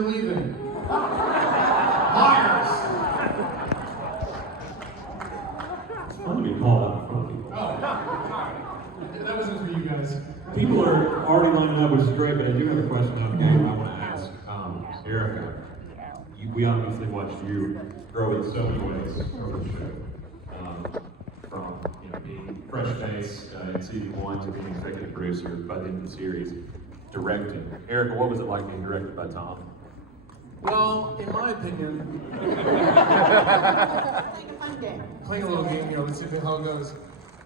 leaving. Myers. It's fun to be called out in front of people. Oh, that wasn't for you guys. People are already lining up, which is great, but I do have a question about the game I want to ask. Erica, we obviously watched you grow in so many ways over the show. From being fresh face in season 1 to being executive producer by the end of the series, directing. Erica, what was it like being directed by Tom? Well, in my opinion, Playing a fun game. playing a little game, let's see how it goes.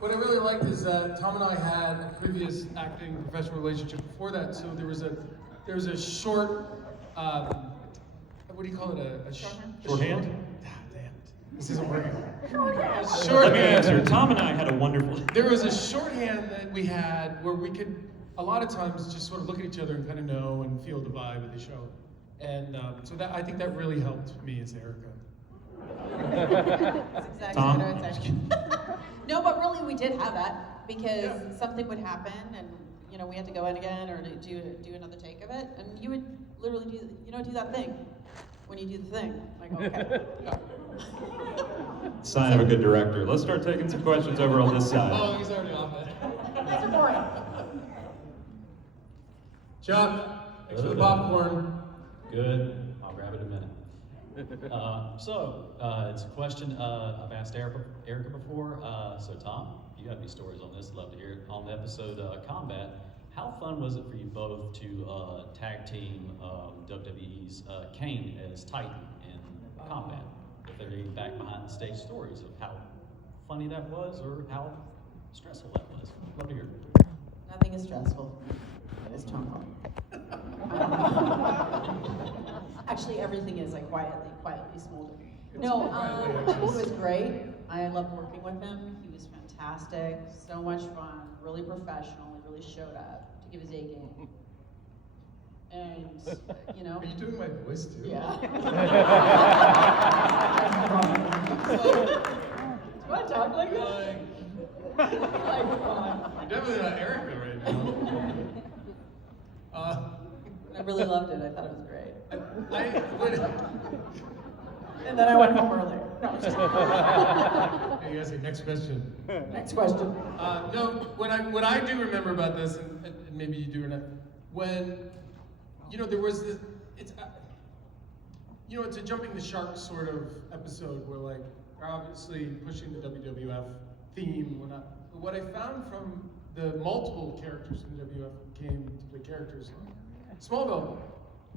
What I really liked is that Tom and I had a previous acting professional relationship before that, so there was a short, what do you call it? Shorthand? Damn, this isn't working. Let me answer. Tom and I had a wonderful... There was a shorthand that we had where we could, a lot of times, just sort of look at each other and kind of know and feel the vibe of the show. And so that I think that really helped me as Erica. That's exactly Tom? what I would say. No, but really we did have that because something would happen and we had to go in again or do another take of it, and you would literally do that thing. When you do the thing, like okay. Go. Sign of a good director. Let's start taking some questions over on this side. Oh, he's already off it. That's boring. Chuck, thanks for the popcorn. Good. I'll grab it in a minute. It's a question I've asked Erica before. So Tom, you have any stories on this? Love to hear it. On the episode Combat, how fun was it for you both to tag team WWE's Kane as Titan in Combat? If there are any back behind the stage stories of how funny that was or how stressful that was. Love to hear it. Nothing is stressful. It is Tom. Actually, everything is like quietly smolder. No, it was great. I loved working with him. He was fantastic. So much fun. Really professional. He really showed up to give his A game. And Are you doing my voice too? Yeah. Do I talk like that? You're definitely not Erica right now. I really loved it. I thought it was great. And then I went home early. No, I'm just Hey, you guys say next question. Next question. No, what I do remember about this, and maybe you do or not, when there was this, it's a jumping the shark sort of episode where like they're obviously pushing the WWF theme. But what I found from the multiple characters from the WWF who came to play characters in Smallville,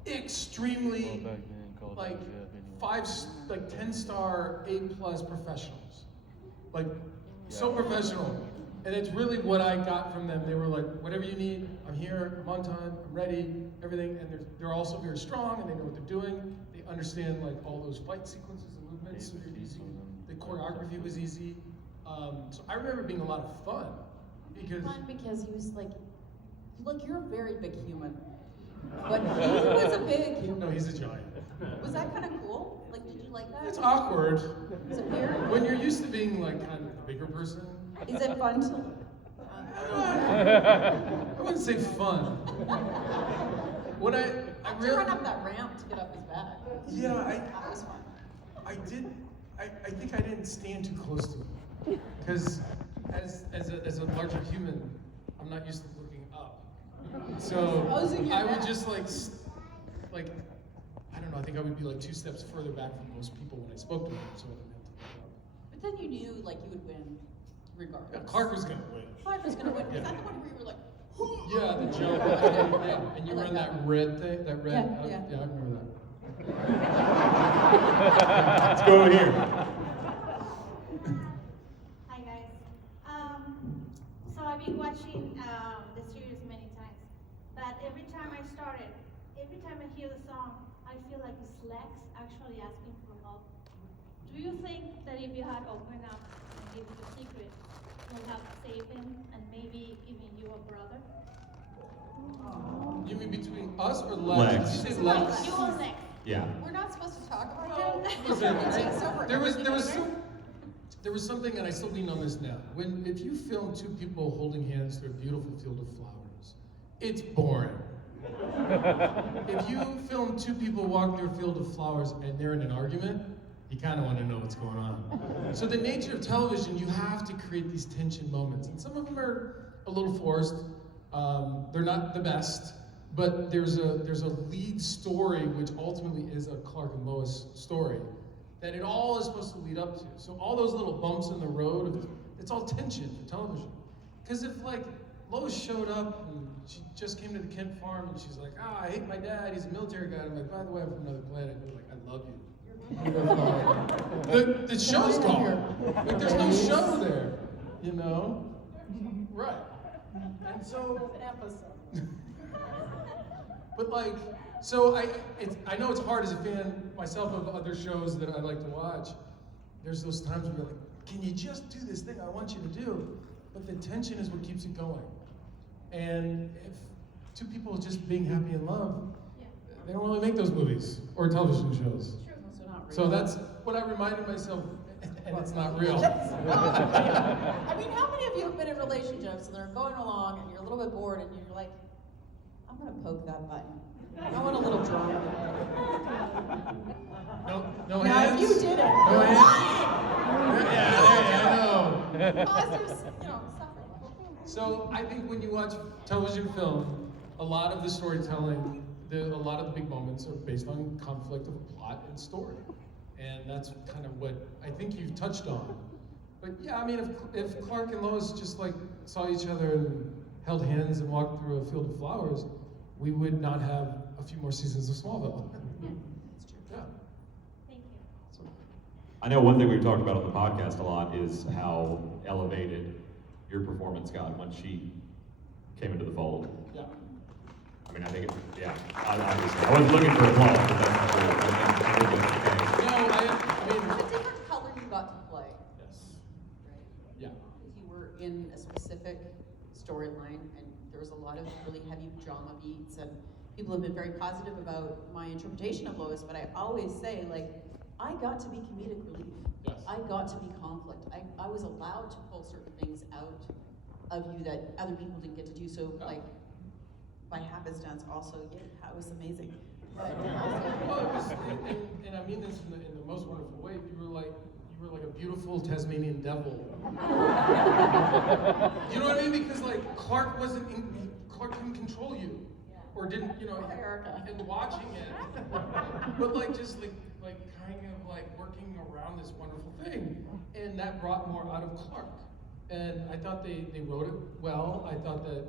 extremely like 10-star, 8+ professionals, like so professional. And it's really what I got from them. They were like, whatever you need, I'm here, I'm on time, I'm ready, everything. And they're also very strong and they know what they're doing. They understand like all those fight sequences and movements, so they're easy. The choreography was easy. So I remember being a lot of fun because he was like, look, you're a very big human. But he was a big human. no, he's a giant. Was that kind of cool? Like, did you like that? It's awkward Is it weird? when you're used to being like kind of a bigger person. Is it fun to? I wouldn't say fun. What I To really run up that ramp to get up his back. yeah That was fun. I think I didn't stand too close to him because as a larger human, I'm not used to looking up. So Oh, so you're I would back. just like I don't know. I think I would be like 2 steps further back from most people when I spoke to him. So I didn't have to look up. But then you knew like you would win regardless. Yeah, Clark was gonna win. Clark was gonna win. Was Yeah. that the one where you were like, Yeah, the jump. Yeah, and you I were like in that. that red thing, that red. Yeah. Yeah, I remember that. Let's go over here. Hi guys. So I've been watching the series many times, but every time I hear the song, I feel like it's Lex actually asking for help. Do you think that if you had opened up and given the secret, you would have saved him and maybe given you a brother? You mean between us or Lex? Lex. Did you say Lex? You and Lex. Yeah. we're not supposed to talk about him? Listen, It takes over there was everything. there was something, and I still lean on this now. If you film 2 people holding hands through a beautiful field of flowers, it's boring. If you film two people walking through a field of flowers and they're in an argument, you kind of want to know what's going on. So the nature of television, you have to create these tension moments, and some of them are a little forced. They're not the best, but there's a lead story which ultimately is a Clark and Lois story that it all is supposed to lead up to. So all those little bumps in the road, it's all tension for television. Because if like Lois showed up and she just came to the Kent farm and she's like, I hate my dad, he's a military guy. I'm like, by the way, I'm from another planet. And they're like, I love you. The show's gone. Like, there's no show there, you know? Right. And so, but like, so I know it's hard as a fan myself of other shows that I like to watch. There's those times where you're like, can you just do this thing I want you to do? But the tension is what keeps it going. And if two people just being happy in love, they don't really make those movies or television shows. So that's what I reminded myself, and it's not real. I mean, how many of you have been in relationships and they're going along and you're a little bit bored and you're like, I'm gonna poke that button. I want a little drama. No Now, hands? if you did it, No you're hands? lying. Yeah, I know. Positive, suffering. So I think when you watch television film, a lot of the storytelling, a lot of the big moments are based on conflict of plot and story. And that's kind of what I think you've touched on. But yeah, I mean, if Clark and Lois just like saw each other and held hands and walked through a field of flowers, we would not have a few more seasons of Smallville. That's true. Yeah. Thank you. I know one thing we've talked about on the podcast a lot is how elevated your performance got when she came into the fold. Yeah. I mean, I think obviously. I wasn't looking for applause, but that's true. I think it's okay. No, I mean, It's a different color you got to play, yes. right? Yeah. Because you were in a specific storyline and there was a lot of really heavy drama beats and people have been very positive about my interpretation of Lois, but I always say, like, I got to be comedic relief. Yes. I got to be conflict. I was allowed to pull certain things out of you that other people didn't get to do. So, like, by happenstance, also, yeah, that was amazing. But, Well, it was, and I mean this in the most wonderful way. You were like a beautiful Tasmanian devil. You know what I mean? Because like Clark couldn't control you, or didn't, you know, Erica. and watching it, but like just like kind of like working around this wonderful thing, and that brought more out of Clark. And I thought they wrote it well. I thought that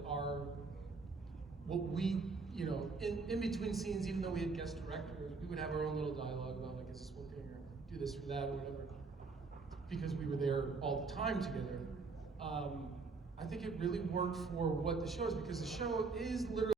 what we, you know, in between scenes, even though we had guest directors, we would have our own little dialogue about like, is this working, or do this or that, or whatever, because we were there all the time together. I think it really worked for what the show is, because the show is literally